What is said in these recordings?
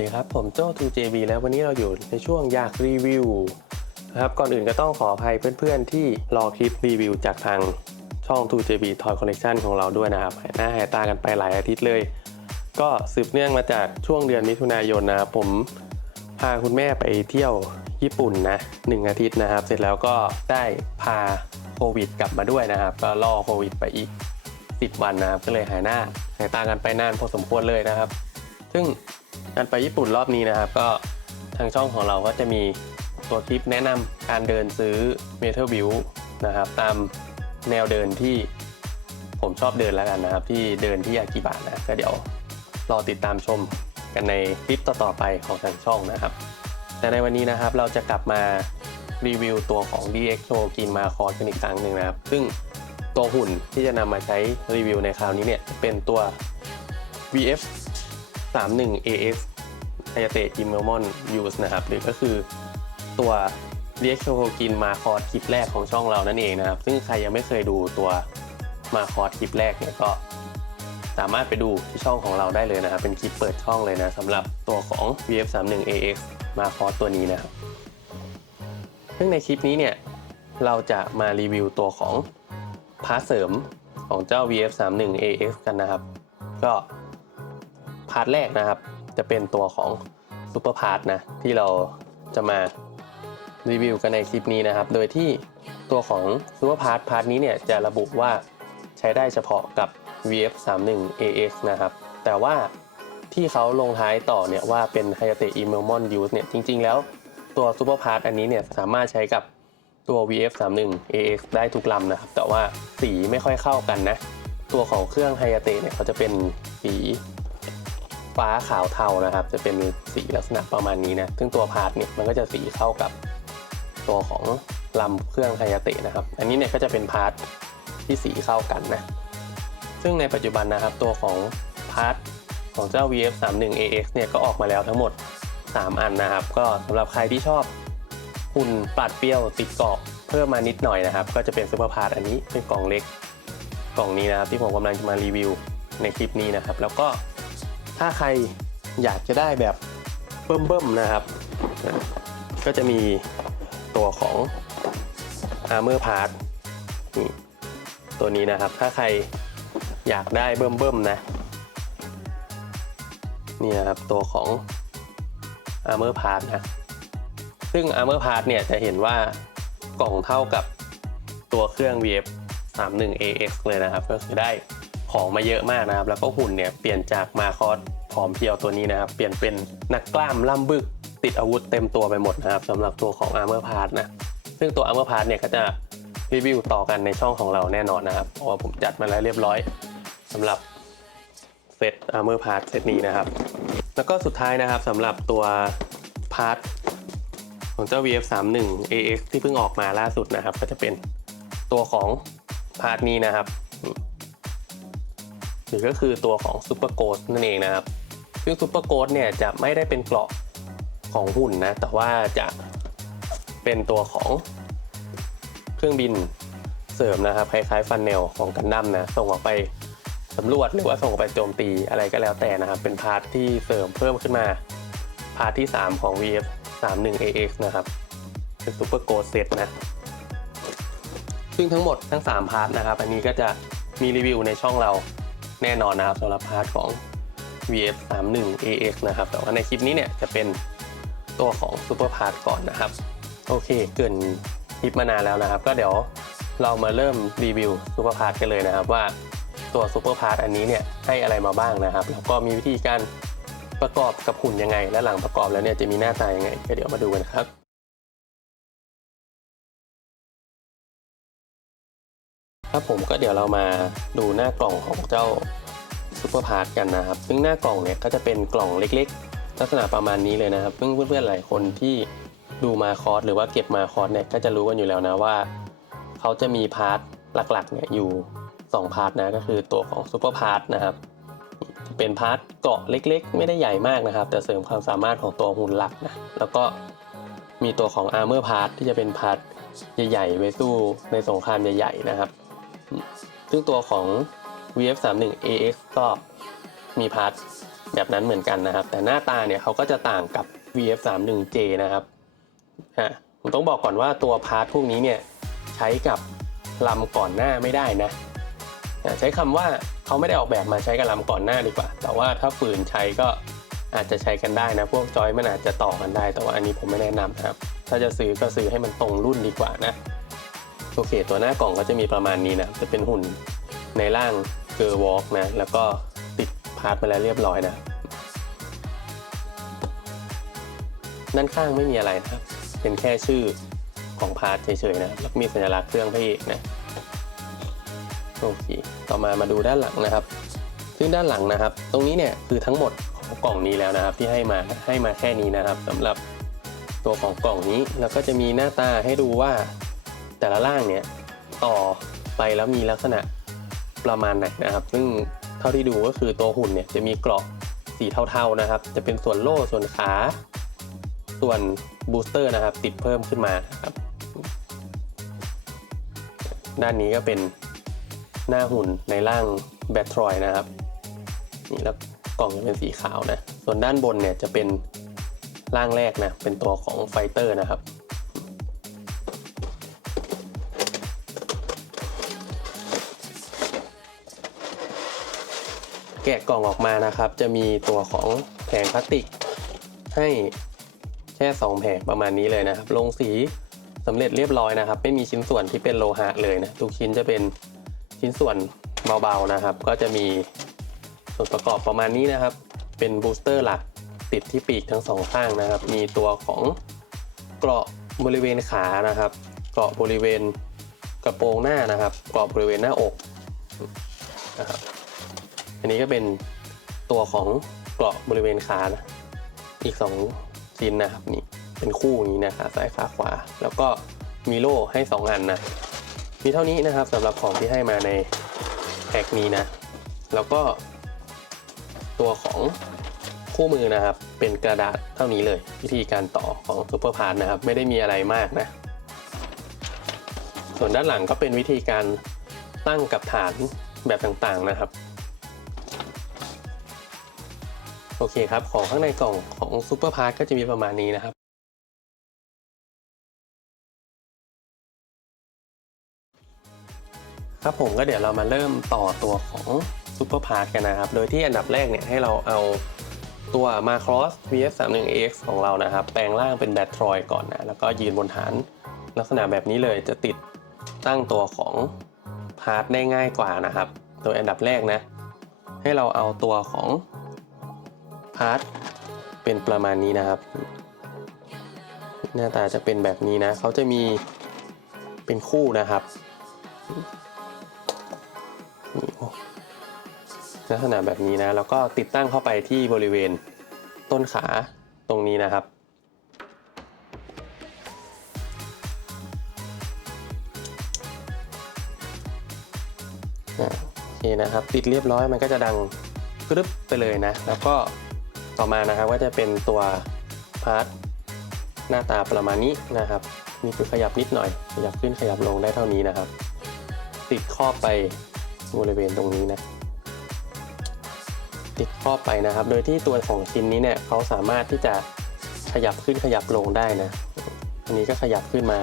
ดีครับ ผมโจ้ 2JB แล้ววันนี้เราอยู่ในช่วงอยากรีวิวนะครับก่อนอื่นก็ต้องขออภัยเพื่อนๆที่รอคลิปรีวิวจากทางช่อง 2JB Toy Collection ของเราด้วยนะครับหายหน้าหายตากันไปหลายอาทิตย์เลย ก็สืบเนื่องมาจากช่วงเดือนมิถุนายนนะครับผมพาคุณแม่ไปเที่ยวญี่ปุ่นนะหนึ่งอาทิตย์นะครับ เสร็จแล้วก็ได้พาโควิดกลับมาด้วยนะครับ ก็ล่อโควิดไปอีก 10 วันนะครับ ก็เลยหายหน้าหายตากันไปนานพอสมควรเลยนะครับ ซึ่ง การไปญี่ปุ่นรอบนี้นะครับก็ทางช่องของเราก็จะมีตัวคลิปแนะนำการเดินซื้อ Metal b u i l นะครับ ตามแนวเดินที่ผมชอบเดินแล้วกันนะครับ ที่เดินที่ยากิบะนะก็เดี๋ยวรอติดตามชมกันในคลิปต่อๆไปของทางช่องนะครับ แต่ในวันนี้นะครับเราจะกลับมารีวิวตัวของ DX Show กินมาคอร์กันอีกครั้งหนึ่งนะครับ ซึ่งตัวหุ่นที่จะนำมาใช้รีวิวในคราวนี้เนี่ยเป็นตัว VF 31 AX ไ a ยาเตะอิมเมลมอนยูสนะครับหรือก็คือตัว DX Show กินมาคอร์คลิปแรกของช่องเรานั่นเองนะครับ ซึ่งใครยังไม่เคยดูตัวมาคอร์คลิปแรกเนี่ยก็สามารถไปดูที่ช่องของเราได้เลยนะครับ เป็นคลิปเปิดช่องเลยนะสำหรับตัวของ VF31AX มาคอร์ตัวนี้นะครับ ซึ่งในคลิปนี้เนี่ยเราจะมารีวิวตัวของพาร์ทเสริมของเจ้า VF31AX กันนะครับ ก็พาร์ทแรกนะครับ จะเป็นตัวของซูเปอร์พาร์ทนะที่เราจะมารีวิวกันในคลิปนี้นะครับ โดยที่ตัวของซูเปอร์พาร์ทพาร์ทนี้เนี่ยจะระบุว่าใช้ได้เฉพาะกับ VF31AX นะครับ แต่ว่าที่เขาลงท้ายต่อเนี่ยว่าเป็น Hayate i m e l m o n Use เนี่ยจริง ๆ แล้วตัว Super Part อันนี้เนี่ยสามารถใช้กับตัว VF31AX ได้ทุกลำนะครับ แต่ว่าสีไม่ค่อยเข้ากันนะ ตัวของเครื่อง Hayate เนี่ยเขาจะเป็นสี ฟ้าขาวเทานะครับ จะเป็นสีลักษณะประมาณนี้นะ ซึ่งตัวพาร์ทเนี่ยมันก็จะสีเข้ากับตัวของลำเครื่อง Hayate นะครับ อันนี้เนี่ยก็จะเป็นพาร์ทที่สีเข้ากันนะ ซึ่งในปัจจุบันนะครับตัวของพาร์ทของเจ้า VF31AX เนี่ยก็ออกมาแล้วทั้งหมด 3 อันนะครับ ก็สำหรับใครที่ชอบหุ่นปาดเปรี้ยวติดเกาะเพิ่มมานิดหน่อยนะครับ ก็จะเป็นซูเปอร์พาร์ทอันนี้เป็นกล่องเล็กกล่องนี้นะครับที่ผมกำลังจะมารีวิวในคลิปนี้นะครับ แล้วก็ ถ้าใครอยากจะได้แบบเบิ่มๆนะครับ ก็จะมีตัวของ Armor Part ตัวนี้นะครับ ถ้าใครอยากได้เบิ่มๆนะนี่นะครับตัวของ Armor Part นะ ซึ่ง Armor Part เนี่ยจะเห็นว่ากล่องเท่ากับตัวเครื่อง VF 31 AX เลยนะครับ ก็คือได้ ของมาเยอะมากนะครับ แล้วก็หุ่นเนี่ยเปลี่ยนจากมาคอสผอมเพียวตัวนี้นะครับ เปลี่ยนเป็นนักกล้ามล่ำบึกติดอาวุธเต็มตัวไปหมดนะครับสำหรับตัวของ Armor Part นะ ซึ่งตัว Armor Part เนี่ยก็จะรีวิวต่อกันในช่องของเราแน่นอนนะครับเพราะว่าผมจัดมาแล้วเรียบร้อยสำหรับเซต Armor Part เซตนี้นะครับ แล้วก็สุดท้ายนะครับสำหรับตัวพาร์ทของเจ้า VF31 AX ที่เพิ่งออกมาล่าสุดนะครับ ก็จะเป็นตัวของพาร์ทนี้นะครับ หรือก็คือตัวของ Super Ghost นั่นเองนะครับ ซึ่ง Super Ghost เนี่ยจะไม่ได้เป็นเกราะของหุ่นนะ แต่ว่าจะเป็นตัวของเครื่องบินเสริมนะครับ คล้ายๆฟันเนลของกันดั้มนะ ส่งออกไปสำรวจหรือว่าส่งออกไปโจมตีอะไรก็แล้วแต่นะครับ เป็นพาร์ทที่เสริมเพิ่มขึ้นมา พาร์ทที่ 3 ของ VF 31 AX นะครับ เป็น Super Go Set นะ ซึ่งทั้งหมดทั้ง 3 พาร์ทนะครับ อันนี้ก็จะมีรีวิวในช่องเรา แน่นอนนะครับสำหรับพาร์ทของ VF 31 AX นะครับ แต่ว่าในคลิปนี้เนี่ยจะเป็นตัวของ Super Part ก่อนนะครับ โอเค เกินคลิปมานานแล้วนะครับ ก็เดี๋ยวเรามาเริ่มรีวิว Super Part กันเลยนะครับ ว่าตัว Super Part อันนี้เนี่ยให้อะไรมาบ้างนะครับ แล้วก็มีวิธีการประกอบกับหุ่นยังไง และหลังประกอบแล้วเนี่ยจะมีหน้าตายังไงก็เดี๋ยวมาดูกันครับ ครับผมก็เดี๋ยวเรามาดูหน้ากล่องของเจ้าซูเปอร์พาร์ทกันนะครับ ซึ่งหน้ากล่องเนี่ยก็จะเป็นกล่องเล็กๆ ลักษณะประมาณนี้เลยนะครับ ซึ่งเพื่อนๆหลายคนที่ดูมาคอร์สหรือว่าเก็บมาคอร์สเนี่ยก็จะรู้กันอยู่แล้วนะว่า เขาจะมีพาร์ทหลักๆเนี่ยอยู่ 2 พาร์ทนะก็คือตัวของซูเปอร์พาร์ทนะครับเป็นพาร์ทเกาะเล็กๆ ไม่ได้ใหญ่มากนะครับ แต่เสริมความสามารถของตัวหุ่นหลักนะแล้วก็มีตัวของ Armor Part ที่จะเป็นพาร์ทใหญ่ๆไว้สู้ในสงครามใหญ่ ๆ นะครับ ซึ่งตัวของ VF31AX ก็มีพาร์ทแบบนั้นเหมือนกันนะครับ แต่หน้าตาเนี่ยเขาก็จะต่างกับ VF31J นะครับอะผมต้องบอกก่อนว่าตัวพาร์ทพวกนี้เนี่ยใช้กับลำก่อนหน้าไม่ได้นะ ใช้คำว่าเขาไม่ได้ออกแบบมาใช้กับลำก่อนหน้าดีกว่า แต่ว่าถ้าฝืนใช้ก็อาจจะใช้กันได้นะ พวกจอยมันอาจจะต่อกันได้ แต่ว่าอันนี้ผมไม่แนะนำครับ ถ้าจะซื้อก็ซื้อให้มันตรงรุ่นดีกว่านะ โอเค ตัวหน้ากล่องก็จะมีประมาณนี้นะจะเป็นหุ่นในร่างเกอร์วอล์กนะ แล้วก็ติดพาร์ทมาแล้วเรียบร้อยนะ ด้านข้างไม่มีอะไรนะครับ เป็นแค่ชื่อของพาร์ทเฉยๆนะ แล้วมีสัญลักษณ์เครื่องพระเอกนะ โอเค ต่อมามาดูด้านหลังนะครับ ซึ่งด้านหลังนะครับ ตรงนี้เนี่ยคือทั้งหมดของกล่องนี้แล้วนะครับ ที่ให้มาให้มาแค่นี้นะครับสำหรับตัวของกล่องนี้ แล้วก็จะมีหน้าตาให้ดูว่า แต่ละร่างเนี่ยต่อไปแล้วมีลักษณะประมาณไหนนะครับ ซึ่งเท่าที่ดูก็คือตัวหุ่นเนี่ยจะมีเกราะสีเทาๆนะครับ จะเป็นส่วนโล่ส่วนขา ส่วนบูสเตอร์นะครับ ติดเพิ่มขึ้นมาครับ ด้านนี้ก็เป็นหน้าหุ่นในร่างแบททรอยนะครับนี่แล้วกล่องจะเป็นสีขาวนะ ส่วนด้านบนเนี่ยจะเป็นร่างแรกนะ เป็นตัวของไฟเตอร์นะครับ กะกล่องออกมานะครับ จะมีตัวของแผงพลาสติก ให้แค่2แผงประมาณนี้เลยนะครับ ลงสีสำเร็จเรียบร้อยนะครับ ไม่มีชิ้นส่วนที่เป็นโลหะเลยนะทุกชิ้นจะเป็นชิ้นส่วนเบาๆนะครับ ก็จะมีส่วนประกอบประมาณนี้นะครับ เป็นบูสเตอร์หลักติดที่ปีกทั้งสองข้างนะครับ มีตัวของเกราะบริเวณขานะครับ เกราะบริเวณกระโปรงหน้านะครับ เกราะบริเวณหน้าอกนะครับ อันนี้ก็เป็นตัวของเกราะบริเวณขานะอีก2ชิ้นนะครับนี่เป็นคู่นี้นะขาซ้ายขาขวา แล้วก็มีโล่ให้ 2 อันนะมีเท่านี้นะครับสำหรับของที่ให้มาในแพ็กนี้นะ แล้วก็ ตัวของคู่มือนะครับ เป็นกระดาษเท่านี้เลย วิธีการต่อของซูเปอร์พาร์นะครับ ไม่ได้มีอะไรมากนะ ส่วนด้านหลังก็เป็นวิธีการตั้งกับฐานแบบต่างๆนะครับ โอเคครับ ของข้างในกล่องของซูเปอร์พาร์ก็จะมีประมาณนี้นะครับ ครับผมก็เดี๋ยวเรามาเริ่มต่อตัวของซูเปอร์พาร์กันนะครับ โดยที่อันดับแรกเนี่ยให้เราเอาตัว m a c r o s VF31X ของเรานะครับ แปลงร่างเป็นแบตทรอยก่อนนะ แล้วก็ยืนบนฐานลักษณะแบบนี้เลยจะติดตั้งตัวของพาร์ทได้ง่ายกว่านะครับ โดยอันดับแรกนะ ให้เราเอาตัวของ พาร์ทเป็นประมาณนี้นะครับ หน้าตาจะเป็นแบบนี้นะเขาจะมีเป็นคู่นะครับลักษณะแบบนี้นะแล้วก็ติดตั้งเข้าไปที่บริเวณต้นขาตรงนี้นะครับอะโอเคนะครับ ติดเรียบร้อยมันก็จะดังกรึบไปเลยนะ แล้วก็ ต่อมานะครับก็จะเป็นตัวพาร์ทหน้าตาประมาณนี้นะครับนี่คือขยับนิดหน่อย ขยับขึ้นขยับลงได้เท่านี้นะครับ ติดครอบไปบริเวณตรงนี้นะติดครอบไปนะครับ โดยที่ตัวของชิ้นนี้เนี่ยเขาสามารถที่จะขยับขึ้นขยับลงได้นะอันนี้ก็ขยับขึ้นมา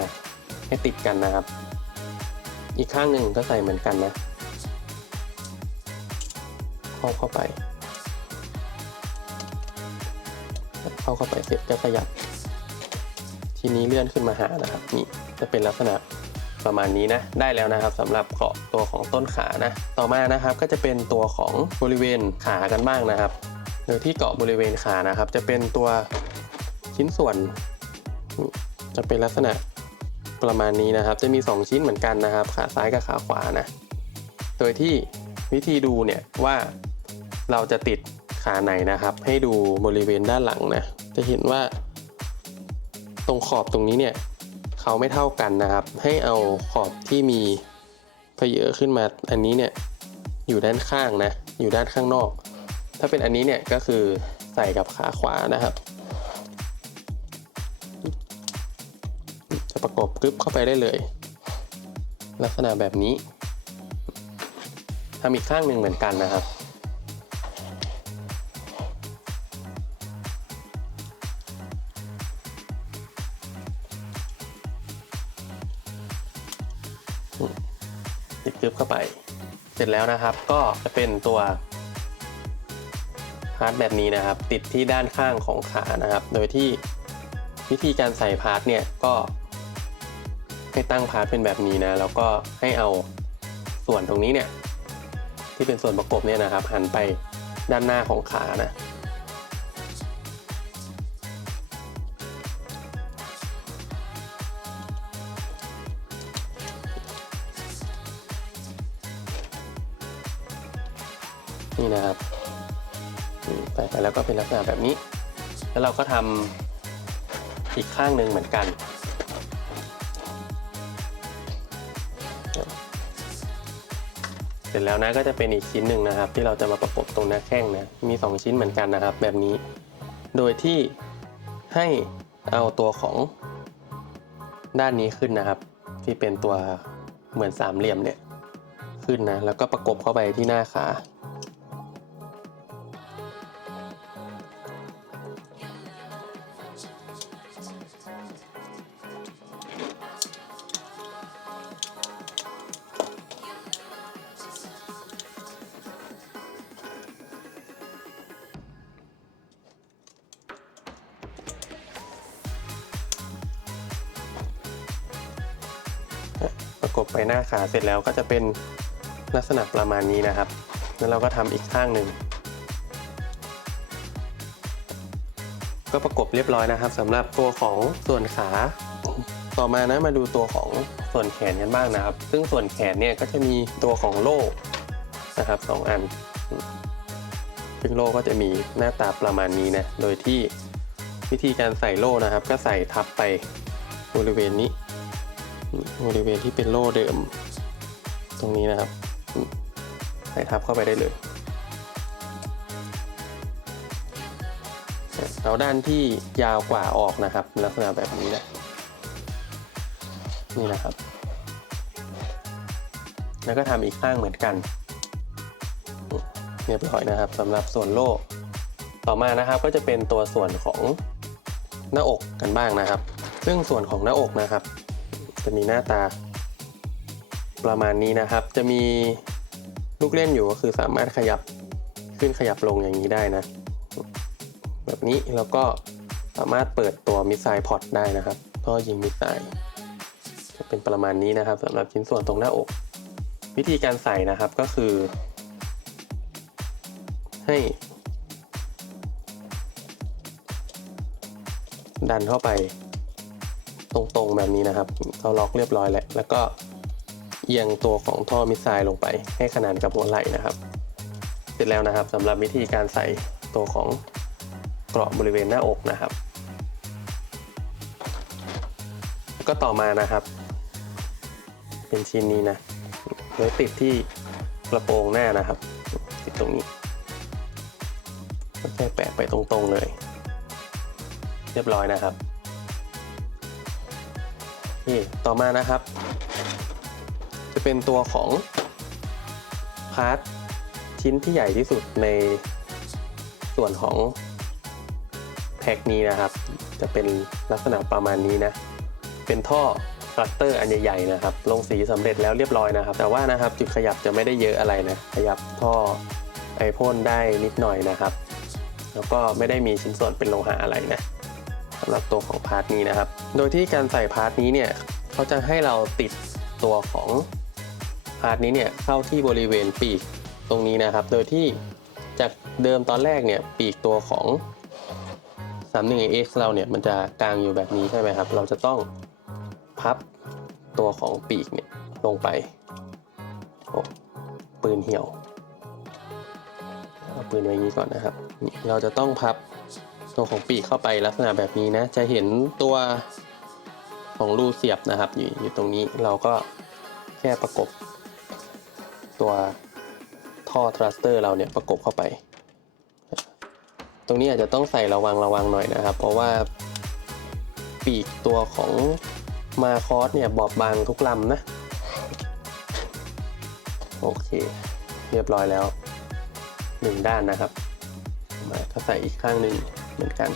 ให้ติดกันนะครับ อีกข้างหนึ่งก็ใส่เหมือนกันนะครอบเข้าไป เข้าเข้าไปเสร็จก็ขยับ ทีนี้เลื่อนขึ้นมาหานะครับ นี่จะเป็นลักษณะประมาณนี้นะได้แล้วนะครับสำหรับเกาะตัวของต้นขานะ ต่อมานะครับก็จะเป็นตัวของบริเวณขากันบ้างนะครับโดยที่เกาะบริเวณขานะครับ จะเป็นตัวชิ้นส่วน จะเป็นลักษณะประมาณนี้นะครับ จะมี 2 ชิ้นเหมือนกันนะครับ ขาซ้ายกับขาขวานะโดยที่วิธีดูเนี่ยว่าเราจะติดขาไหนนะครับ ให้ดูบริเวณด้านหลังนะ จะเห็นว่า ตรงขอบตรงนี้เนี่ยเขาไม่เท่ากันนะครับ ให้เอาขอบที่มีเพเยอะขึ้นมาอันนี้เนี่ยอยู่ด้านข้างนะ อยู่ด้านข้างนอก ถ้าเป็นอันนี้เนี่ยก็คือใส่กับขาขวานะครับ จะประกบกึบเข้าไปได้เลย ลักษณะแบบนี้ทำอีกข้างหนึ่งเหมือนกันนะครับ ร็จแล้วนะครับ ก็จะเป็นตัวพาร์ทแบบนี้นะครับ ติดที่ด้านข้างของขานะครับ โดยที่วิธีการใส่พาร์ทเนี่ยก็ให้ตั้งพาร์ทเป็นแบบนี้นะ แล้วก็ให้เอาส่วนตรงนี้เนี่ยที่เป็นส่วนประกบเนี่ยนะครับ หันไปด้านหน้าของขานะ นี่นะครับใส่ไปแล้วก็เป็นลักษณะแบบนี้ แล้วเราก็ทำอีกข้างหนึ่งเหมือนกันเสร็จแล้วนะก็จะเป็นอีกชิ้นหนึ่งนะครับ ที่เราจะมาประกบตรงหน้าแข้งนะมี 2 ชิ้นเหมือนกันนะครับ แบบนี้ โดยที่ให้เอาตัวของด้านนี้ขึ้นนะครับ ที่เป็นตัวเหมือนสามเหลี่ยมเนี่ยขึ้นนะแล้วก็ประกบเข้าไปที่หน้าขา ประกบไปหน้าขาเสร็จแล้วก็จะเป็นลักษณะประมาณนี้นะครับ แล้วเราก็ทำอีกข้างหนึ่ง ก็ประกบเรียบร้อยนะครับสำหรับตัวของส่วนขา ต่อมานะมาดูตัวของส่วนแขนกันบ้างนะครับ ซึ่งส่วนแขนเนี่ยก็จะมีตัวของโล่นะครับสองอัน ซึ่งโล่ก็จะมีหน้าตาประมาณนี้นะ โดยที่วิธีการใส่โล่นะครับ ก็ใส่ทับไปบริเวณนี้ บริเวณที่เป็นโล่เดิม ตรงนี้นะครับใส่ทับเข้าไปได้เลยเอาด้านที่ยาวกว่าออกนะครับลักษณะแบบนี้นะนี่นะครับ แล้วก็ทำอีกข้างเหมือนกันเรียบร้อยนะครับสำหรับส่วนโล่ต่อมานะครับก็จะเป็นตัวส่วนของหน้าอกกันบ้างนะครับ ซึ่งส่วนของหน้าอกนะครับ จะมีหน้าตา ประมาณนี้นะครับ จะมีลูกเล่นอยู่ก็คือสามารถขยับขึ้นขยับลงอย่างนี้ได้นะ แบบนี้แล้วก็สามารถเปิดตัวมิสไซล์พอร์ตได้นะครับท่อยิงมิสไซล์จะเป็นประมาณนี้นะครับสำหรับชิ้นส่วนตรงหน้าอก วิธีการใส่นะครับก็คือ ให้ดันเข้าไป ตรงๆแบบนี้นะครับเขาล็อกเรียบร้อยแล้วแล้วก็เอียงตัวของท่อมิสไซล์ลงไปให้ขนานกับหัวไหล่นะครับ เสร็จแล้วนะครับสำหรับวิธีการใส่ตัวของเกราะบริเวณหน้าอกนะครับ ก็ต่อมานะครับ เป็นชิ้นนี้นะไว้ติดที่กระโปรงหน้านะครับ ติดตรงนี้ก็แค่แปะไปตรงๆเลย เรียบร้อยนะครับ นี่ต่อมานะครับ จะเป็นตัวของพาร์ทชิ้นที่ใหญ่ที่สุดในส่วนของแพ็กนี้นะครับ จะเป็นลักษณะประมาณนี้นะ เป็นท่อคลัสเตอร์อันใหญ่ๆนะครับ ลงสีสำเร็จแล้วเรียบร้อยนะครับ แต่ว่านะครับจุดขยับจะไม่ได้เยอะอะไรนะ ขยับท่อไอพ่นได้นิดหน่อยนะครับ แล้วก็ไม่ได้มีชิ้นส่วนเป็นโลหะอะไรนะำหรับตัวของพาร์ทนี้นะครับ โดยที่การใส่พาร์ทนี้เนี่ยเขาจะให้เราติดตัวของพาร์ทนี้เนี่ยเข้าที่บริเวณปีกตรงนี้นะครับ โดยที่จากเดิมตอนแรกเนี่ยปีกตัวของ 31X เราเนี่ยมันจะกลางอยู่แบบนี้ใช่ไหมครับ เราจะต้องพับตัวของปีกเนี่ยลงไปโอ้ปืนเหี่ยวเอาปืนไว้อย่างนี้ก่อนนะครับ เราจะต้องพับ ตัวของปีกเข้าไปลักษณะแบบนี้นะ จะเห็นตัวของรูเสียบนะครับ อยู่อยู่ตรงนี้เราก็แค่ประกบ ตัวท่อทรัสเตอร์เราเนี่ยประกบเข้าไป ตรงนี้อาจจะต้องใส่ระวังระวังหน่อยนะครับ เพราะว่าปีกตัวของมาคอสเนี่ยบอบบางทุกลำนะ โอเค เรียบร้อยแล้วหนึ่งด้านนะครับ มาก็ใส่อีกข้างหนึ่ง เหมือนกัน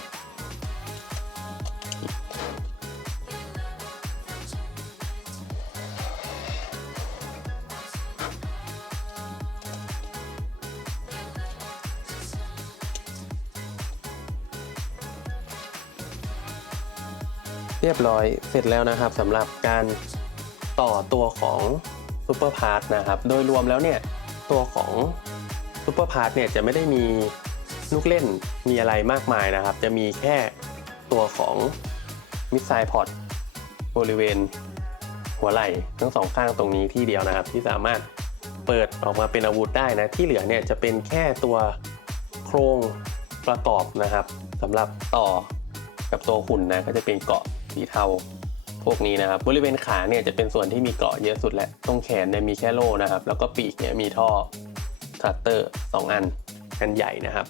เรียบร้อยเสร็จแล้วนะครับสำหรับการต่อตัวของซูเปอร์พาร์ตนะครับ โดยรวมแล้วเนี่ย ตัวของซูเปอร์พาร์ตเนี่ยจะไม่ได้มี ลูกเล่นมีอะไรมากมายนะครับ จะมีแค่ตัวของมิสไซพอดบริเวณหัวไหล่ทั้งสองข้างตรงนี้ที่เดียวนะครับ ที่สามารถเปิดออกมาเป็นอาวุธได้นะ ที่เหลือเนี่ยจะเป็นแค่ตัวโครงประกอบนะครับสำหรับต่อกับตัวหุ่นนะก็จะเป็นเกาะสีเทาพวกนี้นะครับ บริเวณขาเนี่ยจะเป็นส่วนที่มีเกาะเยอะสุดแหละตรงแขนเนี่ยมีแค่โล่นะครับ แล้วก็ปีกเนี่ยมีท่อทัตเตอร์สองอันอันใหญ่นะครับ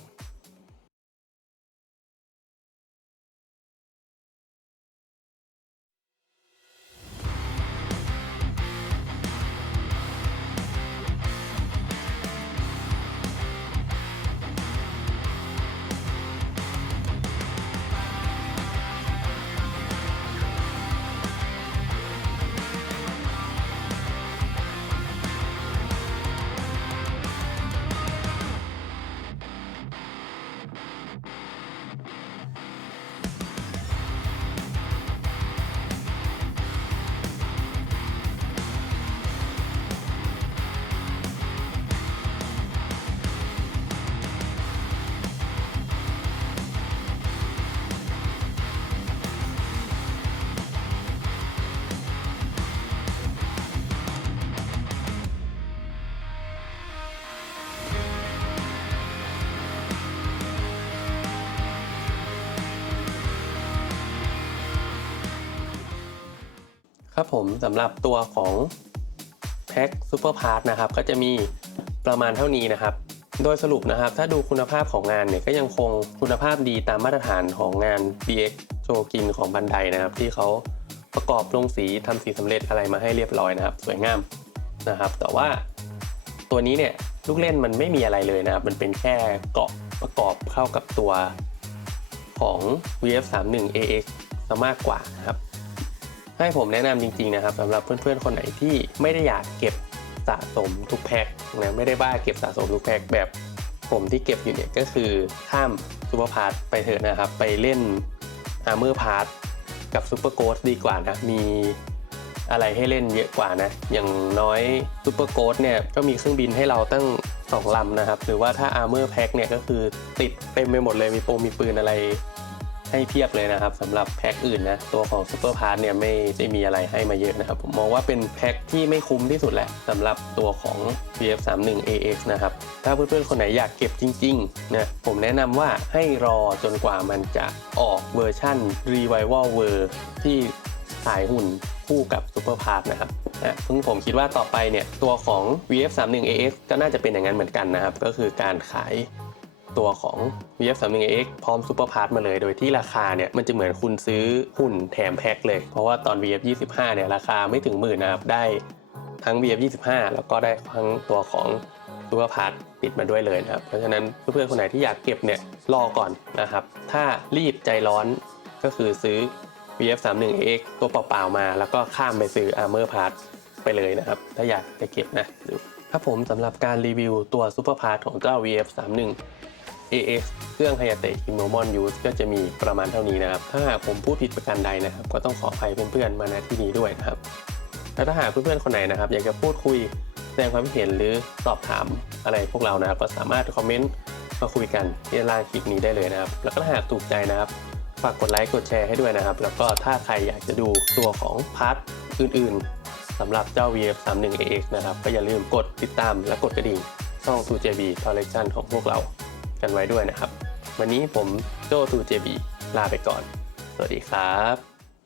ครับผมสำหรับตัวของแพ็คซูเปอร์พาร์ทนะครับก็จะมีประมาณเท่านี้นะครับ โดยสรุปนะครับ ถ้าดูคุณภาพของงานเนี่ยก็ยังคงคุณภาพดีตามมาตรฐานของงาน BX โจกินของบันไดนะครับ ที่เขาประกอบลงสีทำสีสำเร็จอะไรมาให้เรียบร้อยนะครับ สวยงามนะครับ แต่ว่าตัวนี้เนี่ยลูกเล่นมันไม่มีอะไรเลยนะครับ มันเป็นแค่เกาะประกอบเข้ากับตัวของ VF31 AX ซะมากกว่านะครับ ให้ผมแนะนำจริงๆนะครับสำหรับเพื่อนๆคนไหนที่ไม่ได้อยากเก็บสะสมทุกแพ็คนะไม่ได้บ้าเก็บสะสมทุกแพ็คแบบผมที่เก็บอยู่เนี่ยก็คือข้ามซูเปอร์พาร์ทไปเถอะนะครับ ไปเล่นอาร์เมอร์พาร์ทกับซูเปอร์โกสดีกว่านะ มีอะไรให้เล่นเยอะกว่านะ อย่างน้อยซูเปอร์โกสเนี่ยก็มีเครื่องบินให้เราตั้งสองลำนะครับ หรือว่าถ้าอาร์เมอร์แพ็คเนี่ยก็คือติดเต็มไปหมดเลยมีโปมีปืนอะไร ให้เพียบเลยนะครับสำหรับแพ็คอื่นนะตัวของ Super p a s s เนี่ยไม่ได้มีอะไรให้มาเยอะนะครับผมมองว่าเป็นแพ็คที่ไม่คุ้มที่สุดแหละสำหรับตัวของ VF31 AX นะครับถ้าเพื่อนๆคนไหนอยากเก็บจริงๆนะผมแนะนำว่าให้รอจนกว่ามันจะออกเวอร์ชั่น Revival w o r ที่ขายหุ่นคู่กับ Super p a s s นะครับนะซึ่งผมคิดว่าต่อไปเนี่ยตัวของ VF31 AX ก็น่าจะเป็นอย่างนั้นเหมือนกันนะครับ ก็คือการขาย ตัวของ VF31X พร้อมซูเปอร์พาร์ทมาเลย โดยที่ราคาเนี่ยมันจะเหมือนคุณซื้อหุ่นแถมแพ็คเลย เพราะว่าตอน VF25 เนี่ยราคาไม่ถึงหมื่นนะครับได้ทั้ง VF25 แล้วก็ได้ทั้งตัวของซูเปอร์พาร์ทติดมาด้วยเลยนะครับ เพราะฉะนั้นเพื่อนๆคนไหนที่อยากเก็บเนี่ยรอก่อนนะครับ ถ้ารีบใจร้อนก็คือซื้อ VF31X ตัวเปล่าๆมา แล้วก็ข้ามไปซื้อ Armor Part ไปเลยนะครับ ถ้าอยากจะเก็บนะครับผมสำหรับการรีวิวตัวซูเปอร์พาร์ทของเจ้า VF31 AX เครื่อง Hayate i m o m o n Use ก็จะมีประมาณเท่านี้นะครับ ถ้าหากผมพูดผิดประการใดนะครับ ก็ต้องขออภัยเพื่อนๆ มาณที่นี้ด้วยนะครับแล้วถ้าหากเพื่อนๆ คนไหนนะครับ อยากจะพูดคุยแสดงความคิดเห็นหรือสอบถามอะไรพวกเรานะครับ ก็สามารถคอมเมนต์มาคุยกันที่ด้านล่างคลิปนี้ได้เลยนะครับ แล้วก็ถ้าหากถูกใจนะครับฝากกดไลค์กดแชร์ให้ด้วยนะครับ แล้วก็ถ้าใครอยากจะดูตัวของพาร์ทอื่นๆสำหรับเจ้า VF31AX นะครับ ก็อย่าลืมกดติดตามและกดกระดิ่งช่อง 2JB Collection ของพวกเรา กันไว้ด้วยนะครับ วันนี้ผมโจตูเจบีลาไปก่อน สวัสดีครับ